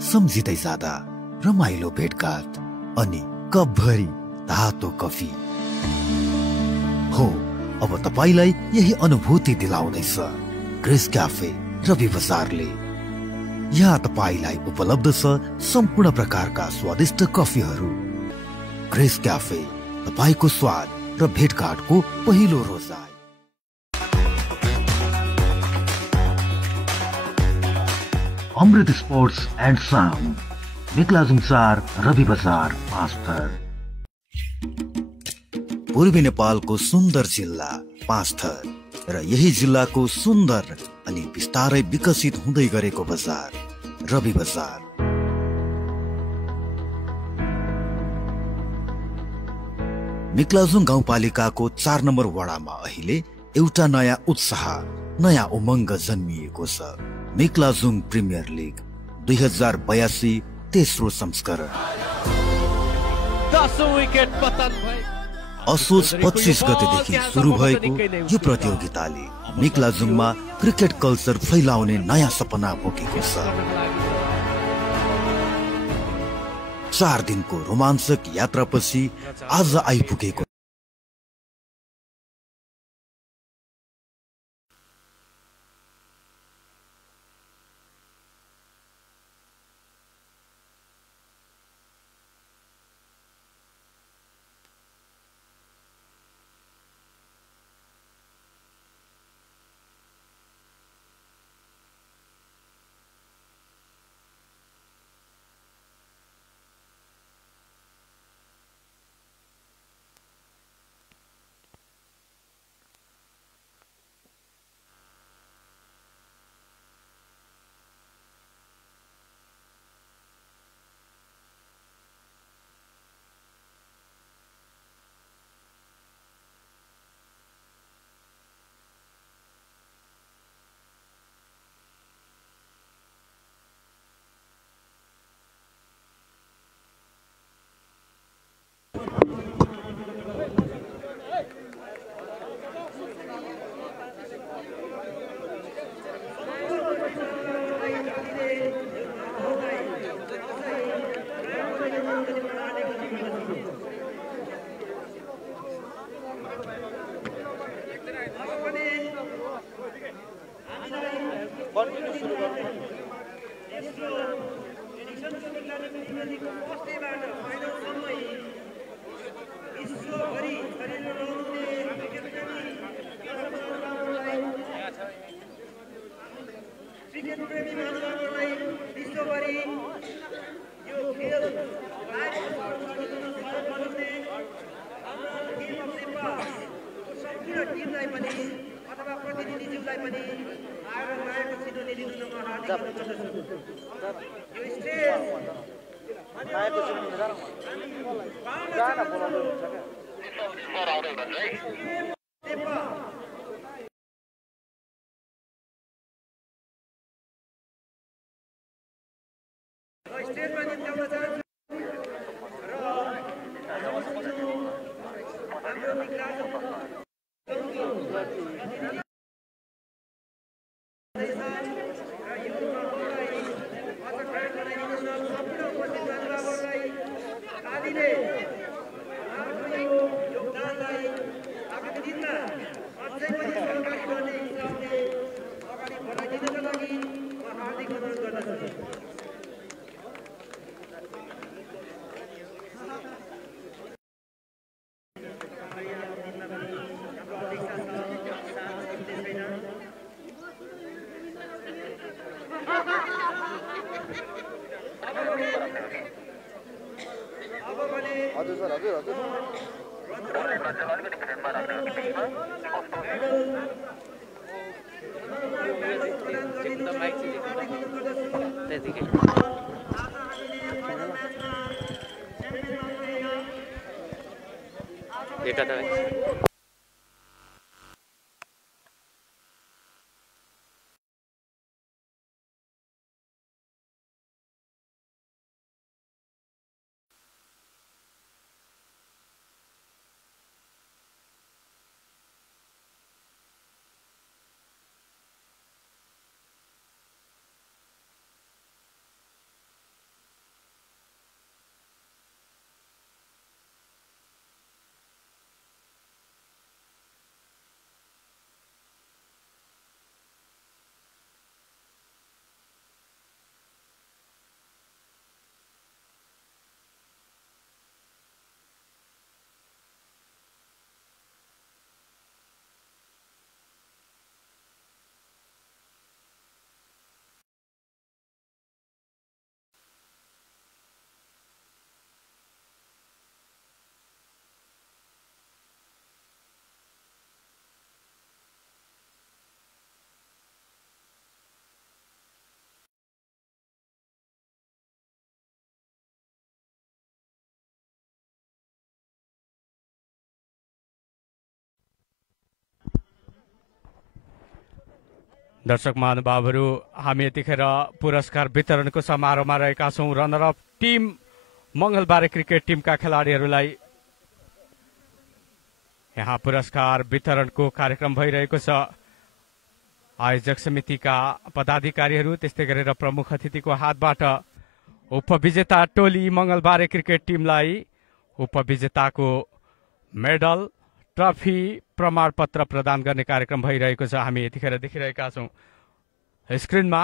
सम्झिँदै जाँदा रमाइलो भेटघाट अनि कपभरि तातो कफी। हो, अब तपाईलाई यही अनुभूति दिलाउँदैछ ग्रेस क्याफे रवि बजारले। यहाँ तपाईलाई उपलब्ध छ सम्पूर्ण प्रकारका स्वादिष्ट कफीहरू। ग्रेस क्याफे, तपाईको स्वाद र भेटघाटको पहिलो रोजाइ। अमृत स्पोर्ट्स एन्ड साउन्ड, मेक्लाजुङ 4 रवि बजार पाँचथर। पूर्वी नेपालको सुन्दर जिल्ला पाँचथर र यही जिल्लाको सुन्दर अनि बिस्तारै विकसित हुँदै गरेको बजार रवि बजार। मेक्लाजुङ गाउँपालिकाको 4 नम्बर वडामा अहिले एउटा नयाँ उत्साह, नयाँ उमङ्ग जन्मिएको छ। मेक्लाजुङ प्रिमियर लिग 2082 तेस्रो संस्करण। असोज 25 गतेदेखि सुरु भएको यो प्रतियोगिताले मेक्लाजुङमा क्रिकेट कल्चर फैलाउने नयाँ सपना बोकेको छ। 4 दिनको रोमाञ्चक यात्रापछि आज आइपुगेको दर्शक महानुभावहरू, हामी यतिखेर पुरस्कार वितरणको समारोहमा रहेका छौँ। रनर अप टिम मंगलबारे क्रिकेट टिमका खेलाडीहरूलाई यहाँ पुरस्कार वितरणको कार्यक्रम भइरहेको छ। आयोजक समितिका पदाधिकारीहरू त्यस्तै गरेर प्रमुख अतिथिको हातबाट उपविजेता टोली मंगलबारे क्रिकेट टिमलाई उपविजेताको मेडल, ट्रफी, प्रमाणपत्र प्रदान गर्ने कार्यक्रम भइरहेको छ। हामी यतिखेर देखिरहेका छौँ स्क्रिनमा।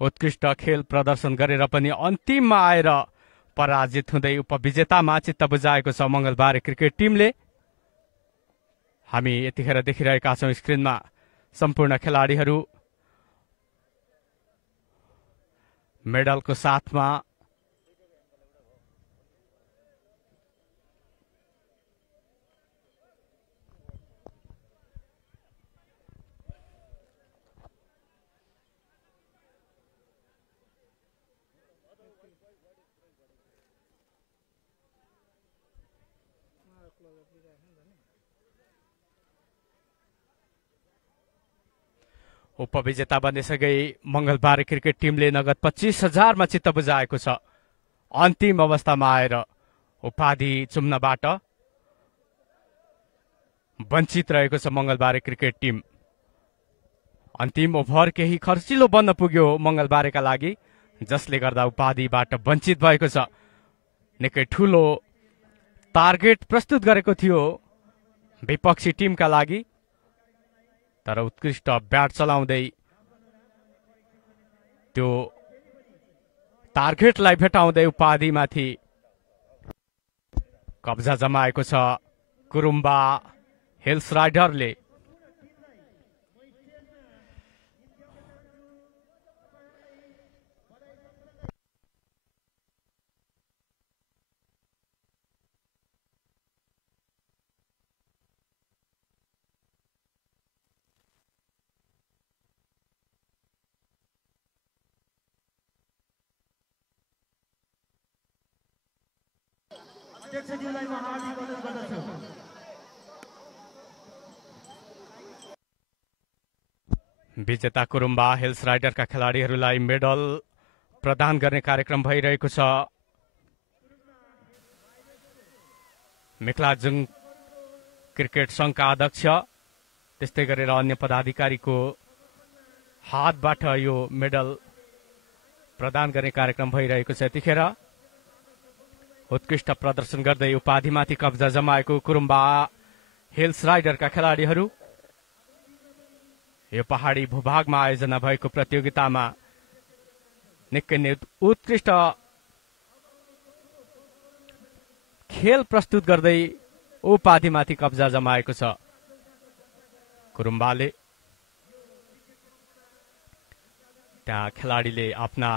उत्कृष्ट खेल प्रदर्शन गरेर पनि अन्तिममा आएर पराजित हुँदै उपविजेतामा चित्त बुझाएको छ मंगलबारे क्रिकेट टिमले। हामी यतिखेर देखिरहेका छौँ स्क्रिनमा सम्पूर्ण खेलाडीहरू मेडलको साथमा उपविजेता बनिसकै मंगलबारे क्रिकेट टिमले नगद 25,000मा चित्त बुझाएको छ। अन्तिम अवस्थामा आएर उपाधि चुम्नबाट वञ्चित रहेको छ मंगलबारे क्रिकेट टिम। अन्तिम ओभर केही खर्चिलो बन्न पुग्यो मंगलबारेका लागि, जसले गर्दा उपाधिबाट वञ्चित भएको छ। निकै ठूलो टार्गेट प्रस्तुत गरेको थियो विपक्षी टिमका लागि, तर उत्कृष्ट ब्याट चलाउँदै त्यो टार्गेटलाई भेटाउँदै उपाधिमाथि कब्जा जमाएको छ कुरुम्बा हिल्स राइडरले। विजेता कुरुम्बा हिल्स राइडरका खेलाडीहरूलाई मेडल प्रदान गर्ने कार्यक्रम भइरहेको छ। मेक्लाजुङ क्रिकेट संघका अध्यक्ष त्यस्तै गरेर अन्य पदाधिकारीको हातबाट यो मेडल प्रदान गर्ने कार्यक्रम भइरहेको छ। यतिखेर उत्कृष्ट प्रदर्शन गर्दै उपाधिमाथि कब्जा जमाएको कुरुम्बा हिल्स राइडरका खेलाडीहरू यो पहाडी भूभागमा आयोजना भएको प्रतियोगितामा निकै नै उत्कृष्ट खेल प्रस्तुत गर्दै उपाधिमाथि कब्जा जमाएको छ कुरुम्बाले। त्यहाँ खेलाडीले आफ्ना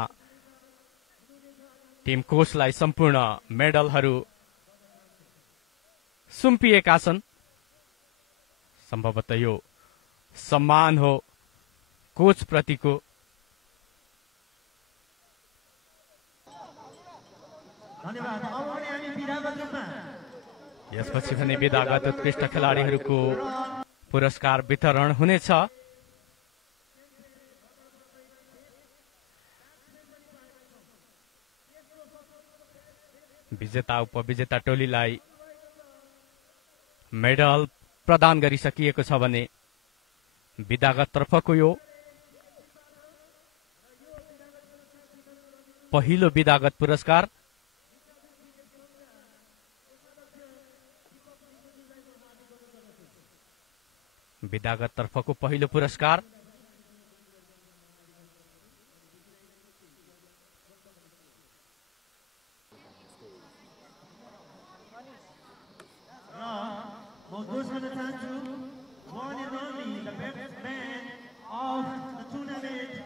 टिम कोचलाई सम्पूर्ण मेडलहरू सुम्पिएका छन्। सम्भवतः यो सम्मान हो कोच प्रतिको। यसपछि भने विधागत उत्कृष्ट खेलाडीहरूको पुरस्कार वितरण हुनेछ। विजेता उपविजेता टोलीलाई मेडल प्रदान गरिसकिएको छ भने विधागत तर्फको यो पहिलो विधागत पुरस्कार। विधागत तर्फको पहिलो पुरस्कार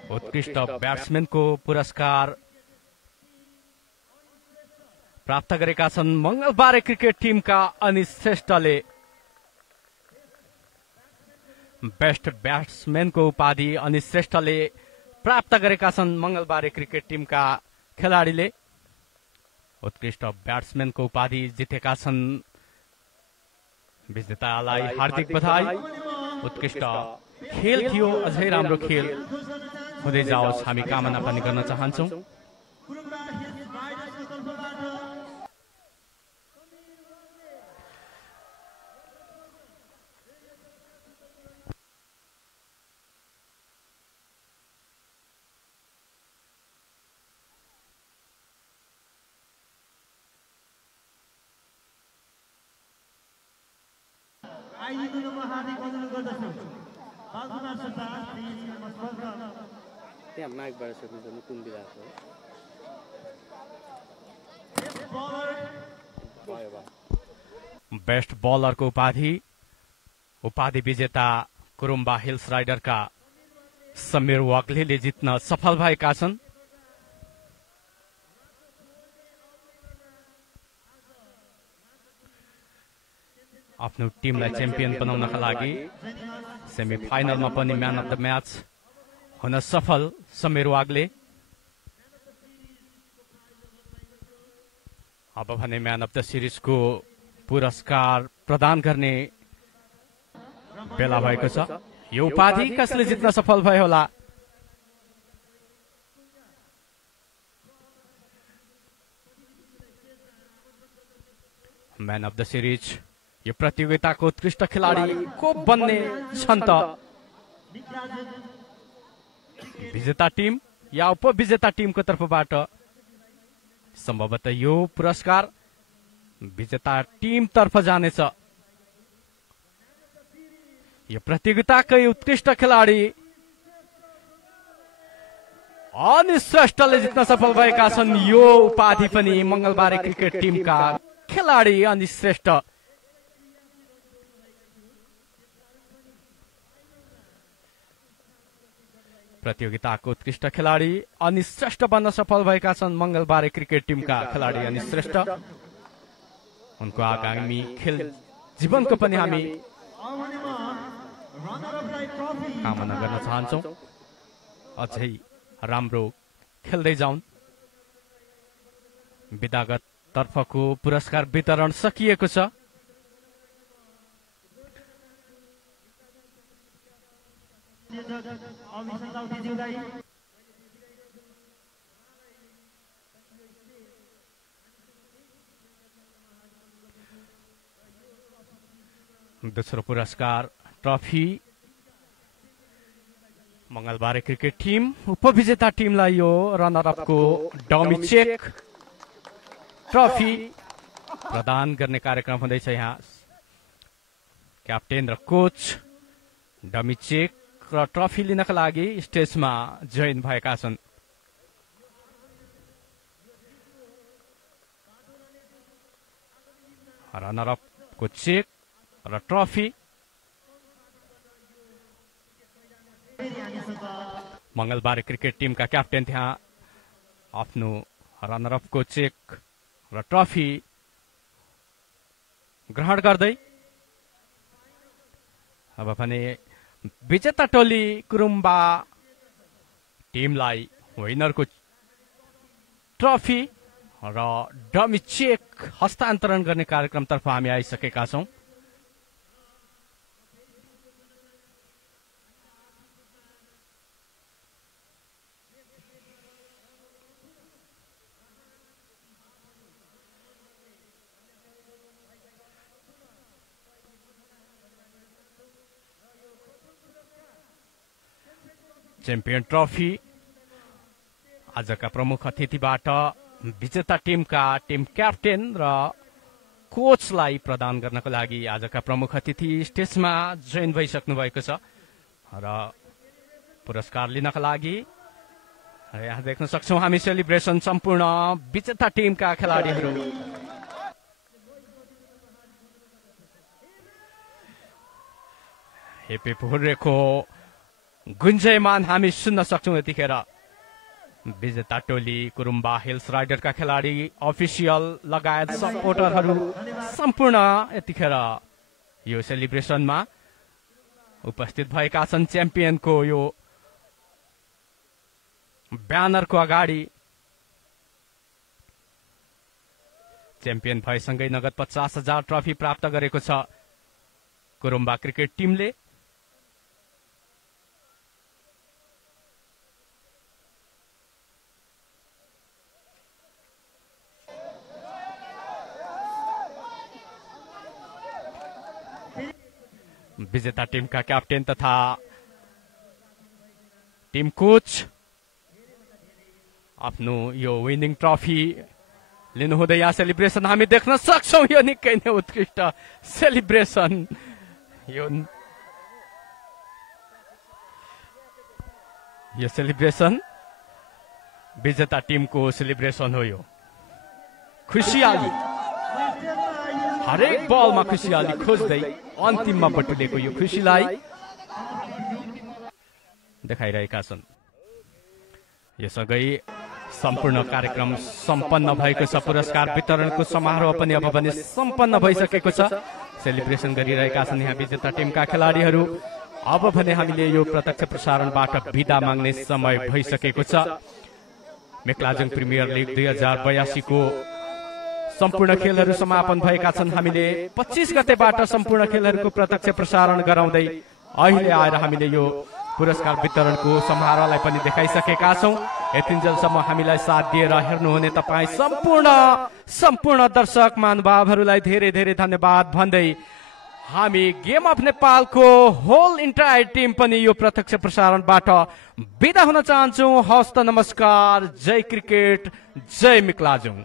उत्कृष्ट ब्याट्सम्यानको पुरस्कार प्राप्त गरेका छन् मंगलबारे क्रिकेट टिमका अनिश श्रेष्ठले। बेस्ट ब्याट्सम्यानको उपाधि अनिश श्रेष्ठले प्राप्त गरेका छन् मंगलबारे क्रिकेट टिमका खेलाडीले। उत्कृष्ट ब्याट्सम्यानको उपाधि जितेका छन् विजेतालाई हार्दिक बधाई। उत्कृष्ट खेल थियो, अझै राम्रो खेल हुँदै जाओस् हामी कामना पनि गर्न चाहन्छौँ। त्यहाँ माइकबाट सोध्नु कुन विधाको बेस्ट बलरको उपाधि विजेता कुरुम्बा हिल्स राइडरका समीर वाग्लेले जित्न सफल भएका छन्। आफ्नो टिमलाई च्याम्पियन बनाउनका लागि सेमी फाइनलमा पनि म्यान अफ द म्याच हुन सफल समीर वाग्ले। अब भने म्यान अफ द सिरिजको पुरस्कार प्रदान गर्ने बेला भएको छ। यो उपाधि कसले जित्न सफल भयो होला? म्यान अफ द सिरिज यो प्रतियोगिताको उत्कृष्ट खेलाडी को बन्ने छन् त? विजेता टिम या उपविजेता टिमको तर्फबाट सम्भवतः यो पुरस्कार विजेता टिम तर्फ जानेछ। यो प्रतियोगिताकै उत्कृष्ट खेलाडी अनि श्रेष्ठले जित्न सफल भएका छन्। यो उपाधि पनि मंगलबारे क्रिकेट टिमका खेलाडी अनि श्रेष्ठ प्रतियोगिताको उत्कृष्ट खेलाडी अनि श्रेष्ठ बन्न सफल भएका छन् मंगलबारे क्रिकेट टिमका खेलाडी अनि श्रेष्ठ। उनको आगामी खेल जीवनको पनि हामी कामना गर्न चाहन्छौँ। अझै राम्रो खेल्दै जाउन्। विधागत तर्फको पुरस्कार वितरण सकिएको छ। दोस्रो पुरस्कार ट्रफी मंगलबारे क्रिकेट टिम उपविजेता टिमलाई यो रनरअपको डमी चेक ट्रफी प्रदान गर्ने कार्यक्रम हुँदैछ। यहाँ क्याप्टेन र कोच डमी चेक र ट्रफी लिनका लागि स्टेजमा जोइन भएका छन्। रनरअपको चेक र ट्रफी मंगलबारे क्रिकेट टिमका क्याप्टेन त्यहाँ आफ्नो रनरअपको चेक र ट्रफी ग्रहण गर्दै अब भने विजेता टोली कुरुम्बा टिमलाई विनरको ट्रफी र डमी चेक हस्तान्तरण गर्ने कार्यक्रमतर्फ हामी आइसकेका छौं। च्याम्पियन ट्रफी आजका प्रमुख अतिथिबाट विजेता टिमका टिम क्याप्टेन र कोचलाई प्रदान गर्नको लागि आजका प्रमुख अतिथि स्टेजमा जोइन भइसक्नु भएको छ र पुरस्कार लिनका लागि यहाँ देख्न सक्छौं हामी सेलिब्रेसन सम्पूर्ण विजेता टिमका खेलाडीहरू हेपी फुरेको गुन्जयमान हामी सुन्न सक्छौं। यतिखेर विजेता टोली कुरुम्बा हिल्स राइडरका खेलाडी अफिसियल लगायत सपोर्टरहरू सम्पूर्ण यतिखेर यो सेलिब्रेसनमा उपस्थित भएका छन्। च्याम्पियनको यो ब्यानरको अगाडि च्याम्पियन भएसँगै नगद 50,000 ट्रफी प्राप्त गरेको छ कुरुम्बा क्रिकेट टिमले। विजेता टिमका क्याप्टेन तथा टिम कोच आफ्नो यो विनिङ ट्रफी लिनुहुँदै यहाँ सेलिब्रेसन हामी देख्न सक्छौं। यो निकै नै उत्कृष्ट सेलिब्रेसन, यो सेलिब्रेसन विजेता टिमको सेलिब्रेसन हो। यो खुसियाली, हरेक बलमा खुसियाली खोज्दै अन्तिममा बटुलेको यो खुसीलाई देखाइरहेका छन्। यसअघि सम्पूर्ण कार्यक्रम सम्पन्न भएको छ। पुरस्कार वितरणको समारोह पनि अब भने सम्पन्न भइसकेको छ। सेलिब्रेसन गरिरहेका छन् यहाँ विजेता टिमका खेलाडीहरू। अब भने हामीले यो प्रत्यक्ष प्रसारणबाट बिदा माग्ने समय भइसकेको छ। मेक्लाजुङ प्रिमियर लिग 2082 को सम्पूर्ण खेलहरू समापन भएका छन्। हामीले 25 गतेबाट सम्पूर्ण खेलहरूको प्रत्यक्ष प्रसारण गराउँदै अहिले आएर हामीले यो पुरस्कार वितरणको समारोहलाई पनि देखाइसकेका छौं। यतिन्जेलसम्म हामीलाई साथ दिएर हेर्नुहुने तपाईँ सम्पूर्ण दर्शक महानुभावहरूलाई धेरै धेरै धन्यवाद भन्दै हामी गेम अफ नेपालको होल इन्टायर टिम पनि यो प्रत्यक्ष प्रसारणबाट बिदा हुन चाहन्छौं। हस्त नमस्कार, जय क्रिकेट, जय मेक्लाजुङ।